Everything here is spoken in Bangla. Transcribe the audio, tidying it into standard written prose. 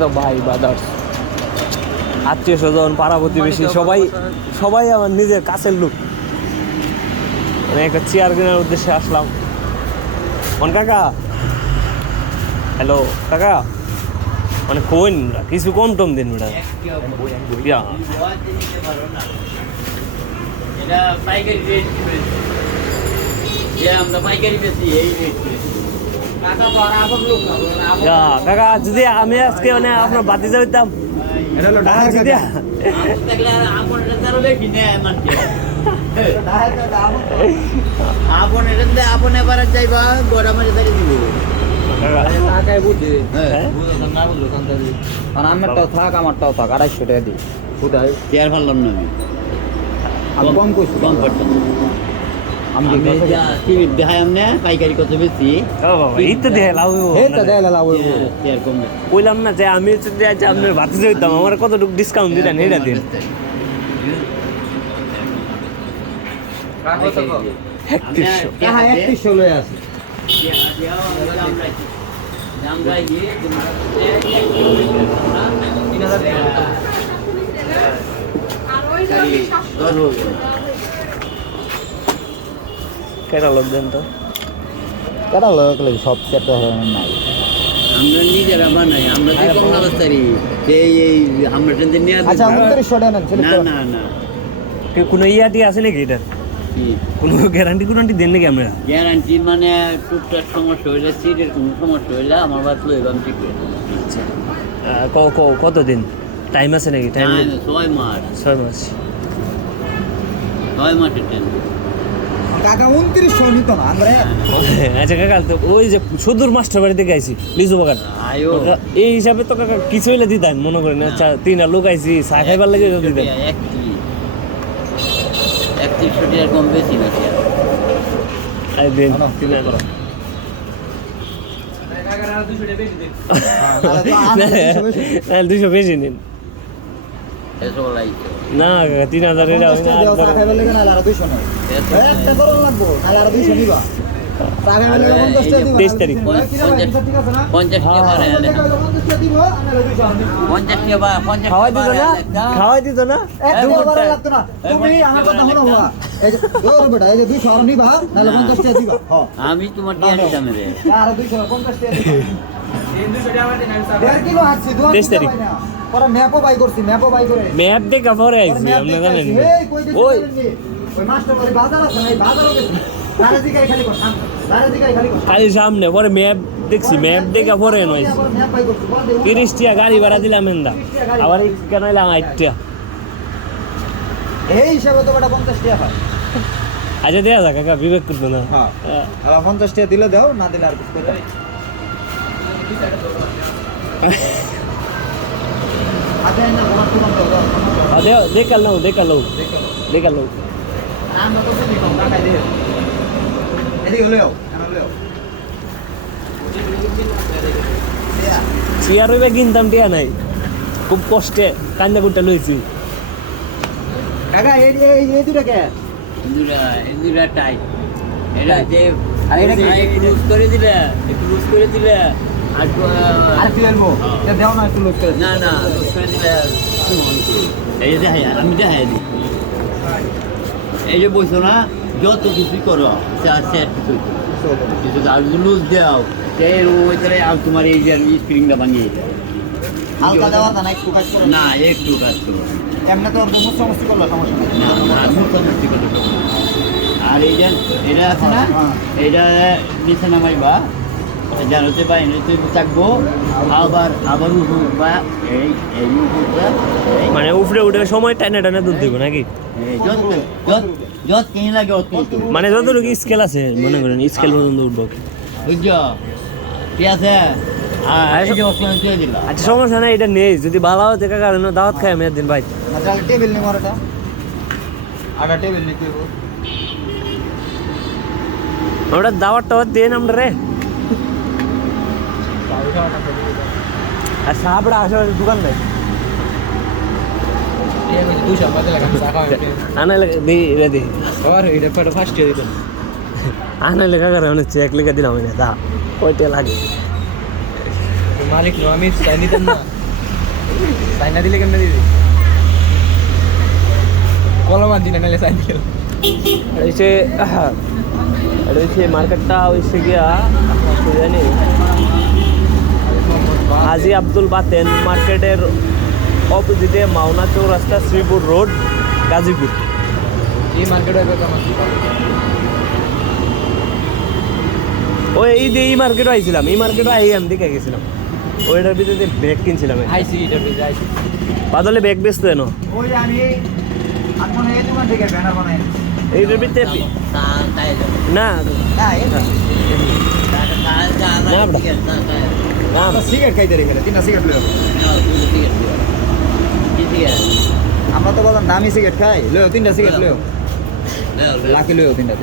তো ভাই বাদার্স আত্মীয় স্বজন পাড়া প্রতিবেশী সবাই সবাই আমার নিজের কাছের লোক। মানে একটা চেয়ার কেনার উদ্দেশ্যে আসলাম। কাকা, হ্যালো কাকা, মানে কোন কিছু কম টম দিন বেটা। কাকা যদি আমি আজকে মানে আপনার বাতি যাইতাম আপন এবার যাইবা গরমে দিব টাকায় বুঝে আমারটাও থাক 250 টাকা দিই কোথায় চেয়ার ফেললাম না আমি কম করছি কম করতাম আমি দেখাই আমনে পাইকারি কত বেশি এই তো দেয় লাভ চেয়ার কমবে বললাম না যে আমি আপনার বাতি যাইতাম আমার কতটুকু ডিসকাউন্ট দিলেন এটা দিন। 3100 লয়ে আছে কেনা লোক দেন তো কেনা লোক সব সেট হয় না আমরা নিজেরা বানাই আমরা যে কম অবস্থারি এই আমরা টেন নিয়ে আচ্ছা 2900 টাকা নেন না না না কোনো ইয়াটি আছে নাকি এটা কোনো গ্যারান্টি দেন নাকি আমরা? গ্যারান্টি মানে টুকটাক সমস্যা হইলে সিটের কোনো সমস্যা হইলে আমার বাদ লইব আমি ঠিক করে। আচ্ছা কতদিন টাইম আছে নাকি? টাইম 6 মাস 6 মাস 6 মাসের টাইম কাকা 2900 নিত না আমরা। আচ্ছা কাকা তো ওই যে সুদূর মাস্টার বাড়িতে গাইছি লিচু বাগান এই হিসাবে তো কাকা কিছু হইলে দিতেন মনে করেন। আচ্ছা 3 লোক আইছি চা খাইবার লাগে দিতেন 3100 টাকার কম বেশি না আই দেন 200 বেশি নিন না কাকা 3000 এটা 23 তারিখ খাওয়াই দিত না আমি তোমার ম্যাপ দেখা পরে আইছি আপনি জানেন ওই খালি সামনে পরে ম্যাপ দেখছি ম্যাপ দেখা পরে নইছি 30 টাকা গাড়ি ভাড়া দিলাম এন্দা আবার কেন এলাম 8 টাকা এই হিসাবে তো 50 টাকা হয়। আচ্ছা দেয়া যাক কাকা বিবেক করতো না। হ্যাঁ 50 টাকা দিলে দাও না দিলে আর কিছু কইতে দেখাল নাও চেয়ার হইবে কিনতাম টিয়া নাই খুব কষ্টে কান্দা কুটটা লইছি কাকা এই দুটা কে দুটা টাইট এটা যে একটু লুজ করে দিলে আর কি বলবো এটা দাও না একটু লুজ করে না লুজ করে দিলে এই যে আমি দেখাই দিই এই যে বলছো না যত কিছু করো সেট কিছু আর লুজ দাও সেই ওইটারে আর তোমার এই যে স্প্রিংটা ভাঙিয়ে হালকা দেওয়া না একটু কাজ করো না একটু কাজ করো এমনি তো সমস্যা করলো সমস্যা আর এই যে এটা আছে না এটা নিচে নামাইবা জানোতে পাই নিচে থাকবো আবার উঠবা এই মানে উপরে উঠে সময় টানে দুধ দিব নাকি যত কিনে লাগে মানে যতটুকু স্কেল আছে মনে করেন স্কেল পর্যন্ত উঠবো বুঝছো ঠিক আছে আচ্ছা সমস্যা নাই এটা নেই যদি ভালো হতে কারণে দাওয়াত খাই আমি একদিন ভাই টেবিল নেই মারাটা আটা টেবিল নিতে ওটা দাওয়াতটা দেন আমরা রে আর সাবড়া আসার দোকান নাই আনাইলে দি আনাইলে কাকার চেক লিখে দিলাম না দা কয়টা লাগে মালিক আমি নিতাম না সাইন না দিলে কেমনে দিবি কলম দিন নাহলে সাইন দিও এটা হচ্ছে মার্কেটটা হচ্ছে গিয়া জানি হাজি আব্দুল বাতেন মার্কেটের অপোজিটে মাওনা চৌরাস্তা শ্রীপুর রোড গাজীপুর। এই মার্কেটে কেমন ওই এই মার্কেটও আইছিলাম, এই মার্কেটও আমি দেখে গেছিলাম। ওইটার ভিতরে ব্যাগ কিনছিলাম। আইসি এটা বেজে আইসি বাদলে ব্যাগ বেচতো এনো ওই আমি এখন এই দোকান থেকে ব্যানার বানাই এইটার ভিতরে তাই যাবে না না এই না না সিগারেট খাইতে রেখে তিনটা সিগারেট লইও আমরা তো বললাম দামি সিগারেট খাই লইও তিনটা সিগারেট লইও লাকি লইও তিনটা